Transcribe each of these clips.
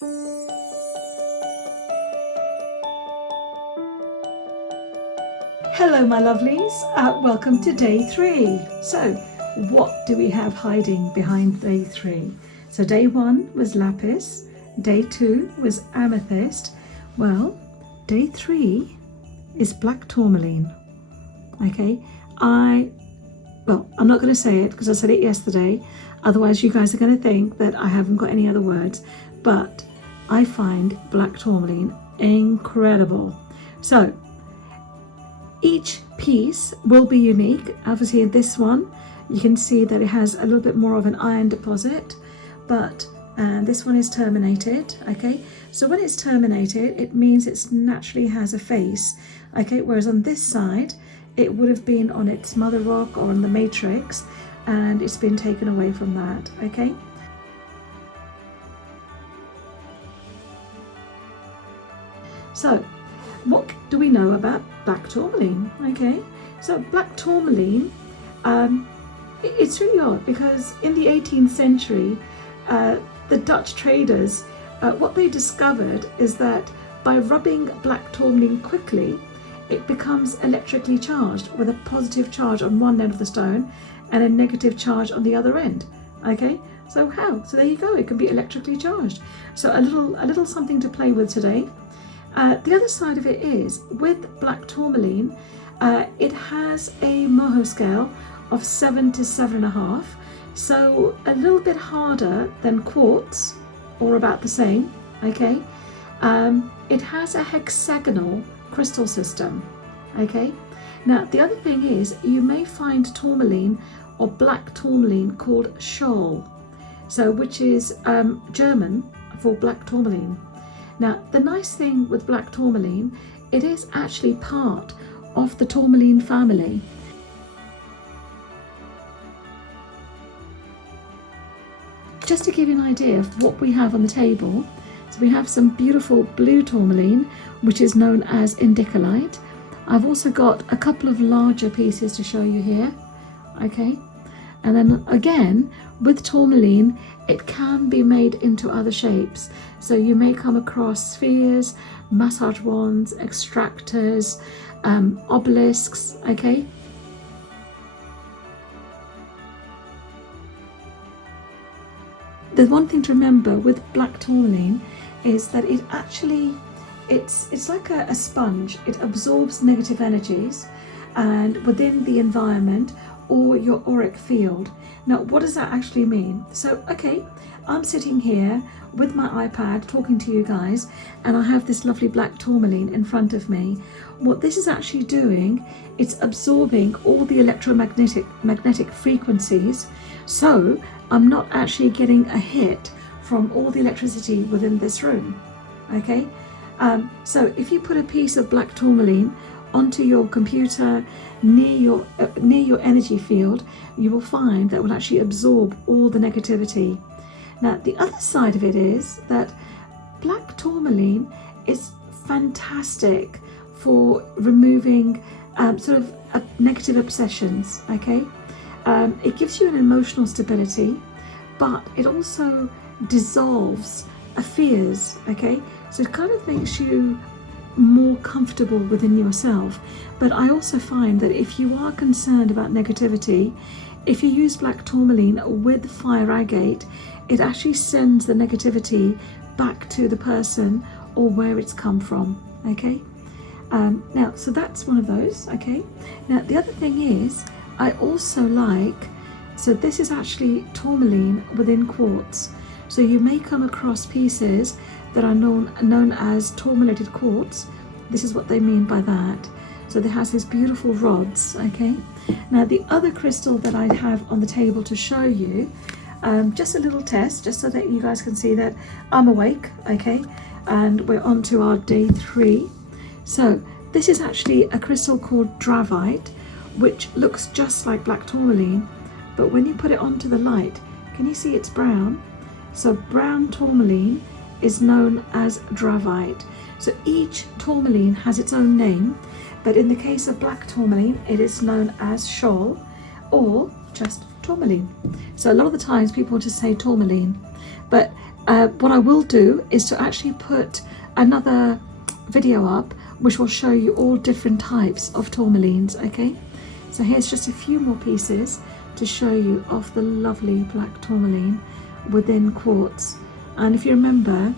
Hello my lovelies, welcome to day 3. So what do we have hiding behind day 3? So day 1 was lapis, day 2 was amethyst. Well, day 3 is black tourmaline. Okay, I'm not going to say it because I said it yesterday, otherwise you guys are going to think that I haven't got any other words, but I find black tourmaline incredible. So each piece will be unique. Obviously in this one you can see that it has a little bit more of an iron deposit, but this one is terminated. Okay, so when it's terminated it means it naturally has a face. Okay, whereas on this side it would have been on its mother rock or on the matrix, and it's been taken away from that. Okay, so what do we know about black tourmaline? Okay, so black tourmaline, it's really odd because in the 18th century, the Dutch traders, what they discovered is that by rubbing black tourmaline quickly, it becomes electrically charged with a positive charge on one end of the stone and a negative charge on the other end. Okay, so how? So there you go, it can be electrically charged. So a little something to play with today. The other side of it is, with black tourmaline, it has a Mohs scale of 7 to 7.5, so a little bit harder than quartz, or about the same. Okay, it has a hexagonal crystal system. Okay, now the other thing is, you may find tourmaline or black tourmaline called Scholl, so which is German for black tourmaline. Now, the nice thing with black tourmaline, it is actually part of the tourmaline family. Just to give you an idea of what we have on the table, so we have some beautiful blue tourmaline, which is known as indicolite. I've also got a couple of larger pieces to show you here. Okay, and then again, with tourmaline, it can be made into other shapes. So you may come across spheres, massage wands, extractors, obelisks. Okay, the one thing to remember with black tourmaline is that it actually, it's like a sponge. It absorbs negative energies and within the environment or your auric field. Now, what does that actually mean? So, okay, I'm sitting here with my iPad talking to you guys, and I have this lovely black tourmaline in front of me. What this is actually doing, it's absorbing all the magnetic frequencies, so I'm not actually getting a hit from all the electricity within this room. Okay, so if you put a piece of black tourmaline onto your computer near your energy field, you will find that it will actually absorb all the negativity. Now, the other side of it is that black tourmaline is fantastic for removing sort of negative obsessions. Okay, it gives you an emotional stability, but it also dissolves fears. Okay, so it kind of makes you more comfortable within yourself. But I also find that if you are concerned about negativity, if you use black tourmaline with fire agate, it actually sends the negativity back to the person or where it's come from. Okay, now, so that's one of those. Okay, now the other thing is, I also like, so this is actually tourmaline within quartz. So you may come across pieces that are known as tourmalated quartz. This is what they mean by that. So it has these beautiful rods. Okay, now the other crystal that I have on the table to show you, just a little test, just so that you guys can see that I'm awake. Okay, and we're on to our day 3. So this is actually a crystal called dravite, which looks just like black tourmaline, but when you put it onto the light, can you see it's brown? So brown tourmaline is known as dravite. So each tourmaline has its own name, but in the case of black tourmaline, it is known as Scholl or just tourmaline. So a lot of the times people just say tourmaline, but what I will do is to actually put another video up which will show you all different types of tourmalines. Okay, so here's just a few more pieces to show you of the lovely black tourmaline within quartz. And if you remember,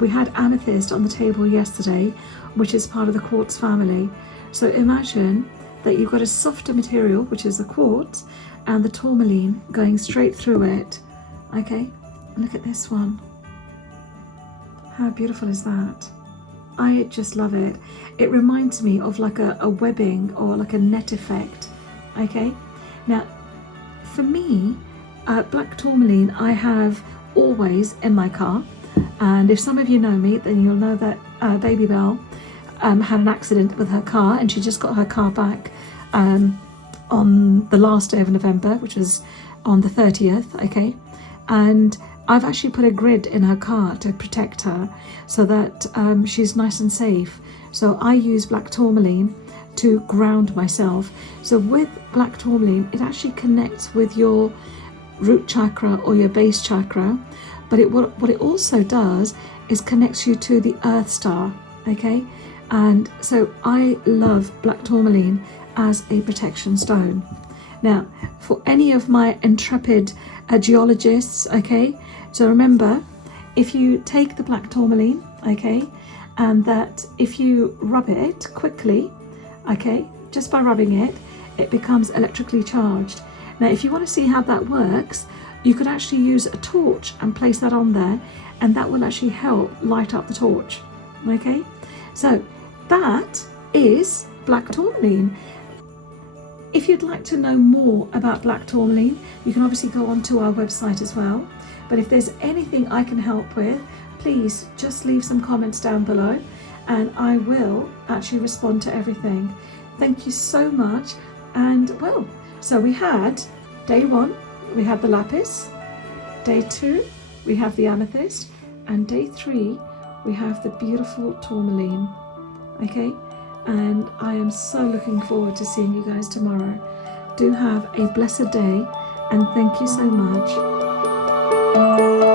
we had amethyst on the table yesterday, which is part of the quartz family. So imagine that you've got a softer material, which is the quartz, and the tourmaline going straight through it. Okay, look at this one. How beautiful is that? I just love it. It reminds me of like a webbing or like a net effect. Okay, now for me, black tourmaline I have always in my car, and if some of you know me, then you'll know that Baby Belle had an accident with her car, and she just got her car back on the last day of November, which was on the 30th. Okay, and I've actually put a grid in her car to protect her so that she's nice and safe. So I use black tourmaline to ground myself. So with black tourmaline, it actually connects with your root chakra or your base chakra, but what it also does is connects you to the earth star. Okay, and so I love black tourmaline as a protection stone. Now, for any of my intrepid geologists, okay, so remember, if you take the black tourmaline, okay, and that if you rub it quickly, okay, just by rubbing it, it becomes electrically charged. Now, if you want to see how that works, you could actually use a torch and place that on there, and that will actually help light up the torch. Okay, so that is black tourmaline. If you'd like to know more about black tourmaline, you can obviously go onto our website as well. But if there's anything I can help with, please just leave some comments down below, and I will actually respond to everything. Thank you so much. And well, so we had day 1, we had the lapis, day 2, we have the amethyst, and day 3, we have the beautiful tourmaline. Okay, and I am so looking forward to seeing you guys tomorrow. Do have a blessed day, and thank you so much.